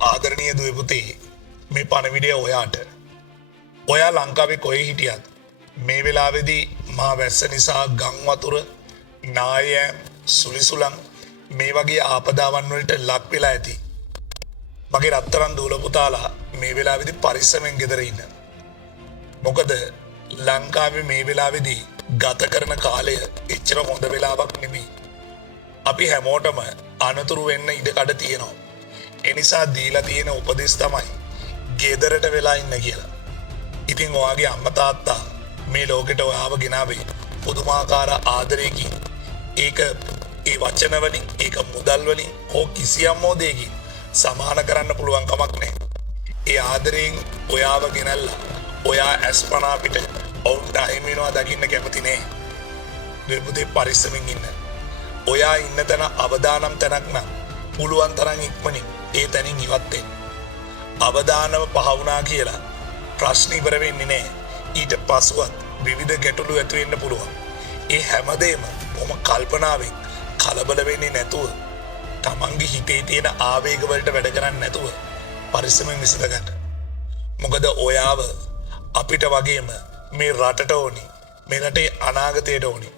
ආදරණීය දුවේ පුතේ මේ පණවිඩය ඔයාට. ඔයා ලංකාවේ කොහේ හිටියත් මේ වෙලාවේදී මහා වැස්ස නිසා ගම් වතුර නායෑම් සුලිසුලන් මේ වගේ ආපදාවන් වලට ලක් වෙලා ඇති. මගේ රත්තරන් දූල පුතාලා මේ වෙලාවේදී පරිස්සමෙන් ගෙදර ඉන්න. මොකද ලංකාවේ මේ වෙලාවේදී ගත කරන කාලය එච්චර හොඳ වෙලාවක් නෙමෙයි. අපි හැමෝටම අනතුරු වෙන්න ඉඩ කඩ තියෙනවා. ඒ නිසා දීලා තියෙන උපදෙස් තමයි ගෙදරට වෙලා ඉන්න කියලා. ඉතින් ඔයාගේ අම්මා තාත්තා මේ ලෝකෙට ඔයාව ගෙනාවේ පුදුමාකාර ආදරයකින්. ඒක ඒ වචන වලින්, ඒක මුදල් වලින් හෝ කිසියම් දෙයකින් සමාන කරන්න පුළුවන් කමක් නැහැ. ඒ ආදරයෙන් ඔයාව ගෙනල්ලා ඔයා අස්පනා පිට ඔවුන්ට අහිමි වෙනවා දකින්න කැමති නෑ. දෙපුතේ පරිස්සමින් ඉන්න. ඔයා ඉන්න තැන අවදානම් තැනක් නම් පුළුවන් තරම් ඉක්මනින් ඒ තැනින් ඉවත් වෙන්න. අවදානම පහ වුණා කියලා ප්‍රශ්න ඉවර වෙන්නේ නෑ. ඊට පස්සුවත් විවිධ ගැටලු ඇති වෙන්න පුළුවන්. ඒ හැමදේම කොහොම කල්පනාවෙන් කලබල වෙන්නේ නැතුව තමන්ගේ හිතේ තියෙන ආවේග වලට වැඩ කරන්නේ නැතුව පරිස්සමෙන් විසඳ ගන්න. මොකද ඔයාව අපිට වගේම මේ රටට ඕනි. මේ රටේ අනාගතයට ඕනි.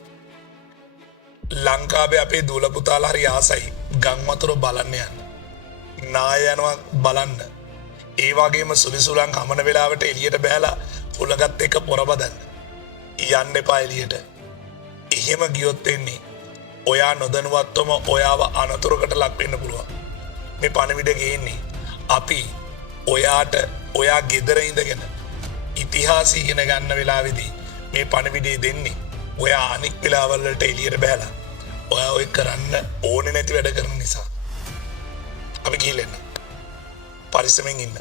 ලංකාවේ අපේ දූල පුතාලා හරි ආසයි ගම් වතුර බලන්න යන්න. නාය යනවා බලන්න. ඒ වගේම සුලිසුලන් හමන වෙලාවට එළියට බහැලා හුලඟත් එක්ක පොර බදන්න. යන්න එපා එළියට. එහෙම ගියොත් වෙන්නේ ඔයා නොදැනුවත්වම ඔයාව අනතුරකට ලක් වෙන්න පුළුවන්. මේ පණවිඩ ගේන්නේ අපි ඔයාට ඔයා ගෙදර ඉඳගෙන ඉතිහාසය ඉගෙන ගන්න වෙලාවේදී මේ පණවිඩේ දෙන්නේ ඔයා අනික් වෙලාවල් වලට එළියට බහැලා ඔයා ඔය කරන්න ඕනේ නැති වැඩ කරන නිසා. අපි ගිහින් එන්න. පරිස්සමෙන් ඉන්න.